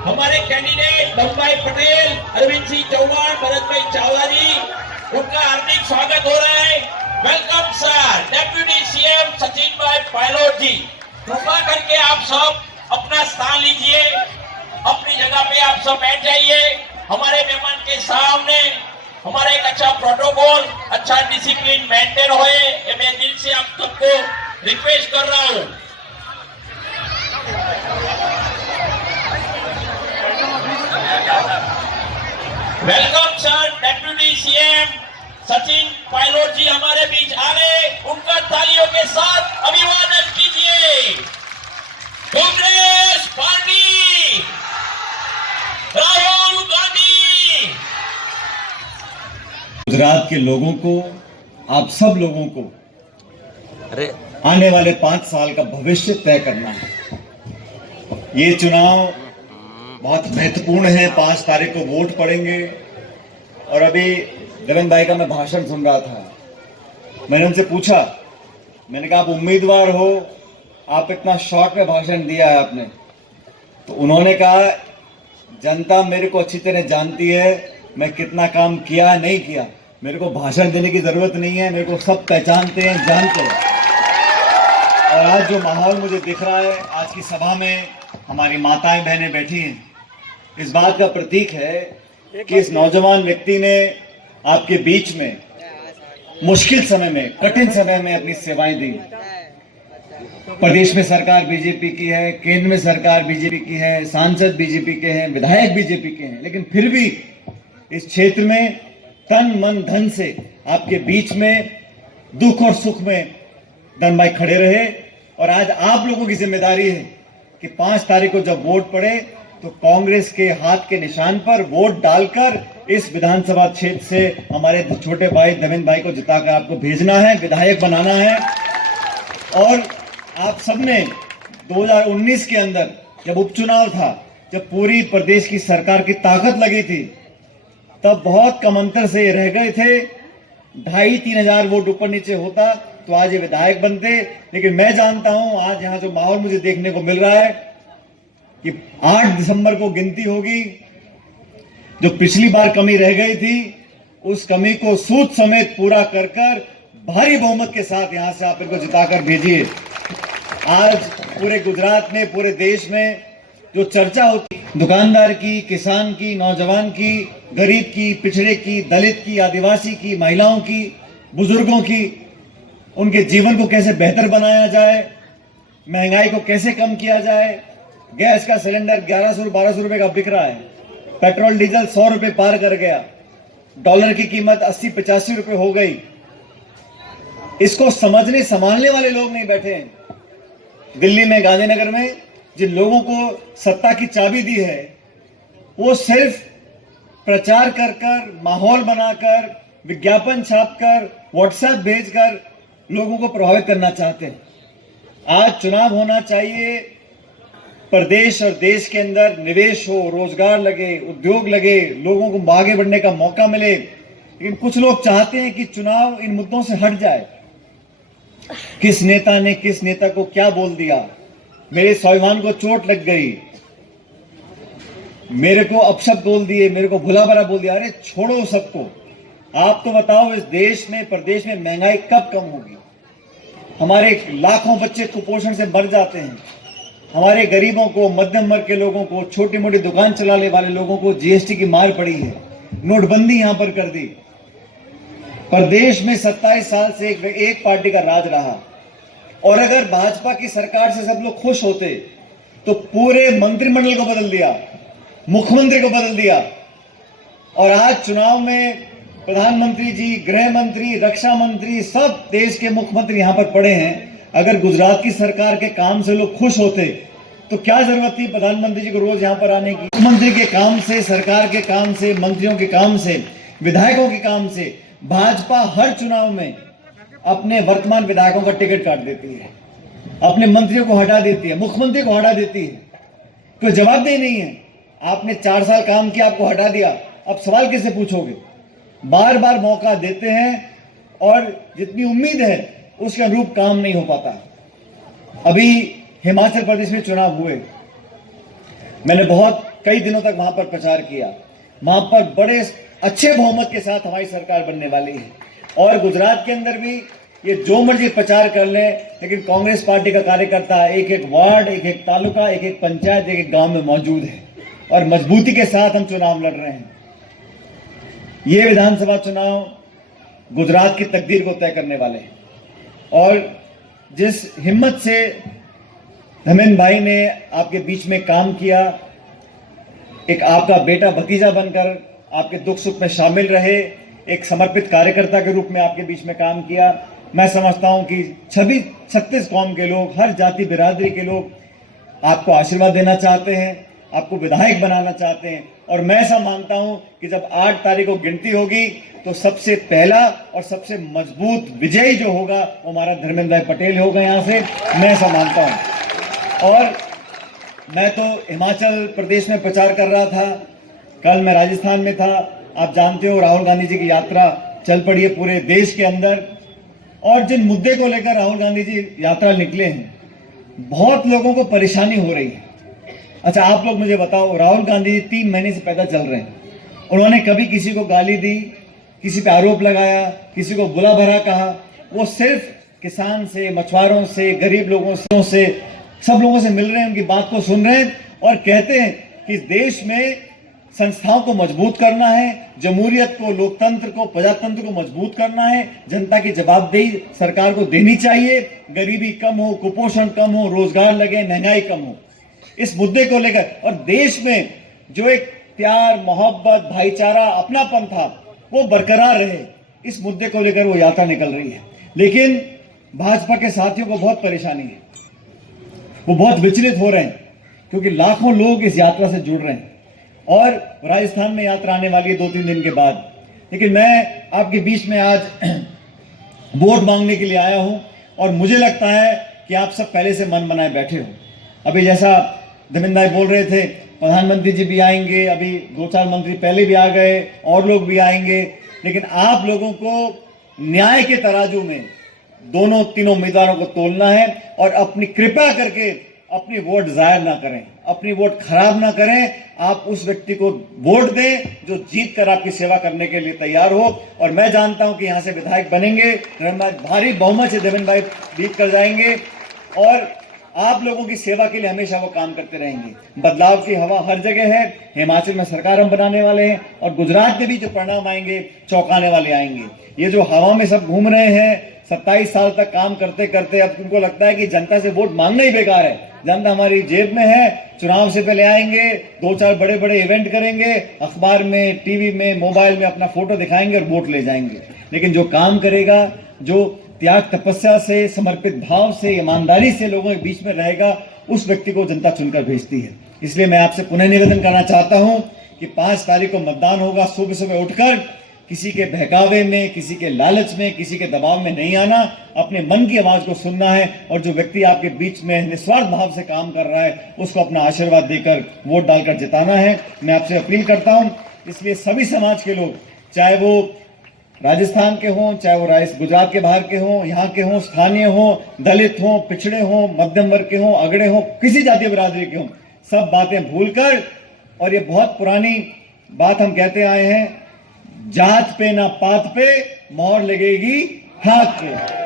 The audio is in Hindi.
हमारे कैंडिडेट बम्बाई पटेल, अरविंद सिंह चौहान, भरत भाई चावला जी, उनका हार्दिक स्वागत हो रहा है। Welcome sir, deputy CM Sachin भाई पायलट जी। कृपा करके आप सब अपना स्थान लीजिए, अपनी जगह पे आप सब बैठ जाइए। हमारे मेहमान के सामने हमारा एक अच्छा प्रोटोकॉल, अच्छा डिसिप्लिन मेंटेन होए, ये मैं दिल से आप सबको रिक्वेस्ट कर रहा हूँ। Welcome sir, deputy CM Sachin Pilot ji हमारे बीच आ गए, उनका तालियों के साथ अभिवादन कीजिए। कांग्रेस पार्टी, राहुल गांधी। गुजरात के लोगों को, आप सब लोगों को आने वाले 5 साल का भविष्य तय करना है। ये चुनाव बहुत महत्वपूर्ण है। 5 तारीख को वोट पड़ेंगे। और अभी देवेंद्र भाई का मैं भाषण सुन रहा था, मैंने उनसे पूछा, मैंने कहा आप उम्मीदवार हो, आप इतना शॉर्ट में भाषण दिया है आपने, तो उन्होंने कहा जनता मेरे को अच्छी तरह जानती है, मैं कितना काम किया नहीं किया, मेरे को भाषण देने की जरूरत नहीं है, मेरे को सब पहचानते हैं, जानते हैं। और आज जो माहौल मुझे दिख रहा है, आज की सभा में हमारी माताएं बहनें बैठी हैं, इस बात का प्रतीक है कि इस नौजवान व्यक्ति ने आपके बीच में मुश्किल समय में, कठिन समय में अपनी सेवाएं दी। प्रदेश में सरकार बीजेपी की है, केंद्र में सरकार बीजेपी की है, सांसद बीजेपी के हैं, विधायक बीजेपी के हैं, लेकिन फिर भी इस क्षेत्र में तन मन धन से आपके बीच में दुख और सुख में धन भाई खड़े रहे। और आज आप लोगों की जिम्मेदारी है कि 5 तारीख को जब वोट पड़े तो कांग्रेस के हाथ के निशान पर वोट डालकर इस विधानसभा क्षेत्र से हमारे छोटे भाई देवेंद्र भाई को जिताकर आपको भेजना है, विधायक बनाना है। और आप सबने 2019 के अंदर जब उपचुनाव था, जब पूरी प्रदेश की सरकार की ताकत लगी थी, तब बहुत कम अंतर से रह गए थे। 2,500-3 हजार वोट ऊपर नीचे होता तो आज ये विधायक बनते। लेकिन मैं जानता हूं आज यहां जो माहौल मुझे देखने को मिल रहा है कि 8 दिसंबर को गिनती होगी। जो पिछली बार कमी रह गई थी, उस कमी को सूद समेत पूरा कर कर भारी बहुमत के साथ यहां से आप इनको जिताकर भेजिए। आज पूरे गुजरात में, पूरे देश में जो चर्चा होती, दुकानदार की, किसान की, नौजवान की, गरीब की, पिछड़े की, दलित की, आदिवासी की, महिलाओं की, बुजुर्गों की, उनके जीवन को कैसे बेहतर बनाया जाए, महंगाई को कैसे कम किया जाए। गैस का सिलेंडर 1100-1200 रुपए का बिक रहा है, पेट्रोल डीजल 100 रुपए पार कर गया, डॉलर की कीमत 80-85 रुपए हो गई। इसको समझने संभालने वाले लोग नहीं बैठे हैं। दिल्ली में, गांधीनगर में जिन लोगों को सत्ता की चाबी दी है, वो सिर्फ प्रचार कर कर, माहौल बनाकर, विज्ञापन छापकर, व्हाट्सएप भेजकर लोगों को प्रभावित करना चाहते हैं। आज चुनाव होना चाहिए, प्रदेश और देश के अंदर निवेश हो, रोजगार लगे, उद्योग लगे, लोगों को आगे बढ़ने का मौका मिले। लेकिन कुछ लोग चाहते हैं कि चुनाव इन मुद्दों से हट जाए। किस नेता ने किस नेता को क्या बोल दिया, मेरे स्वाभिमान को चोट लग गई, मेरे को अपशब्द बोल दिए, मेरे को भुला भला बोल दिया। अरे छोड़ो सबको, आप तो बताओ इस देश में, प्रदेश में महंगाई कब कम होगी? हमारे लाखों बच्चे कुपोषण से मर जाते हैं। हमारे गरीबों को, मध्यम वर्ग के लोगों को, छोटी मोटी दुकान चलाने वाले लोगों को जीएसटी की मार पड़ी है, नोटबंदी यहां पर कर दी। प्रदेश में 27 साल से एक पार्टी का राज रहा, और अगर भाजपा की सरकार से सब लोग खुश होते तो पूरे मंत्रिमंडल को बदल दिया, मुख्यमंत्री को बदल दिया। और आज चुनाव में प्रधानमंत्री जी, गृह मंत्री, रक्षा मंत्री, सब देश के मुख्यमंत्री यहां पर पड़े हैं। अगर गुजरात की सरकार के काम से लोग खुश होते तो क्या जरूरत थी प्रधानमंत्री जी को रोज यहां पर आने की? मुख्यमंत्री के काम से, सरकार के काम से, मंत्रियों के काम से, विधायकों के काम से भाजपा हर चुनाव में अपने वर्तमान विधायकों का टिकट काट देती है, अपने मंत्रियों को हटा देती है, मुख्यमंत्री को हटा देती है। कोई जवाबदेही नहीं है। आपने 4 साल काम किया, आपको हटा दिया, अब सवाल किससे पूछोगे? बार बार मौका देते हैं और जितनी उम्मीद है उसके अनुरूप काम नहीं हो पाता। अभी हिमाचल प्रदेश में चुनाव हुए, मैंने बहुत कई दिनों तक वहां पर प्रचार किया। वहां पर बड़े अच्छे बहुमत के साथ हमारी सरकार बनने वाली है। और गुजरात के अंदर भी ये जो मर्जी प्रचार कर ले, लेकिन कांग्रेस पार्टी का कार्यकर्ता एक एक वार्ड, एक एक तालुका, एक एक पंचायत, एक एक गांव में मौजूद है और मजबूती के साथ हम चुनाव लड़ रहे हैं। ये विधानसभा चुनाव गुजरात की तकदीर को तय करने वाले हैं। और जिस हिम्मत से धर्मेंद्र भाई ने आपके बीच में काम किया, एक आपका बेटा भतीजा बनकर आपके दुख सुख में शामिल रहे, एक समर्पित कार्यकर्ता के रूप में आपके बीच में काम किया, मैं समझता हूं कि 36 कौम के लोग, हर जाति बिरादरी के लोग आपको आशीर्वाद देना चाहते हैं, आपको विधायक बनाना चाहते हैं। और मैं ऐसा मानता हूं कि जब 8 तारीख को गिनती होगी तो सबसे पहला और सबसे मजबूत विजयी जो होगा वो हमारा धर्मेंद्र भाई पटेल होगा यहां से, मैं ऐसा मानता हूं। और मैं तो हिमाचल प्रदेश में प्रचार कर रहा था, कल मैं राजस्थान में था। आप जानते हो राहुल गांधी जी की यात्रा चल पड़ी है पूरे देश के अंदर, और जिन मुद्दे को लेकर राहुल गांधी जी यात्रा निकले हैं, बहुत लोगों को परेशानी हो रही है। अच्छा, आप लोग मुझे बताओ, राहुल गांधी जी 3 महीने से पैदल चल रहे हैं, उन्होंने कभी किसी को गाली दी, किसी पे आरोप लगाया, किसी को बुला भरा कहा? वो सिर्फ किसान से, मछुआरों से, गरीब लोगों से, सब लोगों से मिल रहे हैं, उनकी बात को सुन रहे हैं और कहते हैं कि देश में संस्थाओं को मजबूत करना है, जमहूरियत को, लोकतंत्र को, प्रजातंत्र को मजबूत करना है, जनता की जवाबदेही सरकार को देनी चाहिए, गरीबी कम हो, कुपोषण कम हो, रोजगार लगे, महंगाई कम हो, इस मुद्दे को लेकर। और देश में जो एक प्यार, मोहब्बत, भाईचारा, अपनापन था वो बरकरार रहे, इस मुद्दे को लेकर वो यात्रा निकल रही है। लेकिन भाजपा के साथियों को बहुत परेशानी है, वो बहुत विचलित हो रहे हैं क्योंकि लाखों लोग इस यात्रा से जुड़ रहे हैं और राजस्थान में यात्रा आने वाली है 2-3 दिन के बाद। लेकिन मैं आपके बीच में आज वोट मांगने के लिए आया हूं और मुझे लगता है कि आप सब पहले से मन बनाए बैठे हो। अभी जैसा धर्मेंद्र भाई बोल रहे थे, प्रधानमंत्री जी भी आएंगे, अभी 2-4 मंत्री पहले भी आ गए और लोग भी आएंगे, लेकिन आप लोगों को न्याय के तराजू में दोनों तीनों उम्मीदवारों को तोलना है और अपनी कृपा करके अपनी वोट जाहिर ना करें, अपनी वोट खराब ना करें। आप उस व्यक्ति को वोट दें जो जीत कर आपकी सेवा करने के लिए तैयार हो। और मैं जानता हूं कि यहां से विधायक बनेंगे, भारी बहुमत से देवेंद्र भाई जीत कर जाएंगे और आप लोगों की सेवा के लिए हमेशा वो काम करते रहेंगे। बदलाव की हवा हर जगह है, हिमाचल में सरकार हम बनाने वाले हैं और गुजरात के भी जो परिणाम आएंगे चौंकाने वाले आएंगे। ये जो हवा में सब घूम रहे हैं, 27 साल तक काम करते करते अब तुमको लगता है कि जनता से वोट मांगना ही बेकार है, जनता हमारी जेब में है, चुनाव से पहले आएंगे, 2-4 बड़े बड़े इवेंट करेंगे, अखबार में, टीवी में, मोबाइल में अपना फोटो दिखाएंगे और वोट ले जाएंगे। लेकिन जो काम करेगा, जो त्याग तपस्या से, समर्पित भाव से, ईमानदारी से लोगों के बीच में रहेगा, उस व्यक्ति को जनता चुनकर भेजती है। इसलिए मैं आपसे पुनः निवेदन करना चाहता हूं कि 5 तारीख को मतदान होगा। सुबह सुबह उठकर किसी के बहकावे में, किसी के लालच में, किसी के दबाव में नहीं आना, अपने मन की आवाज को सुनना है और जो व्यक्ति आपके बीच में निस्वार्थ भाव से काम कर रहा है उसको अपना आशीर्वाद देकर वोट डालकर जिताना है। मैं आपसे अपील करता हूं। इसलिए सभी समाज के लोग, चाहे वो राजस्थान के हों, चाहे वो गुजरात के बाहर के हों, यहाँ के हों, स्थानीय हों, दलित हों, पिछड़े हों, मध्यम वर्ग के हों, अगड़े हों, किसी जातीय बिरादरी के हों, सब बातें भूलकर, और ये बहुत पुरानी बात हम कहते आए हैं, जात पे ना पात पे मोहर लगेगी हाथ पे।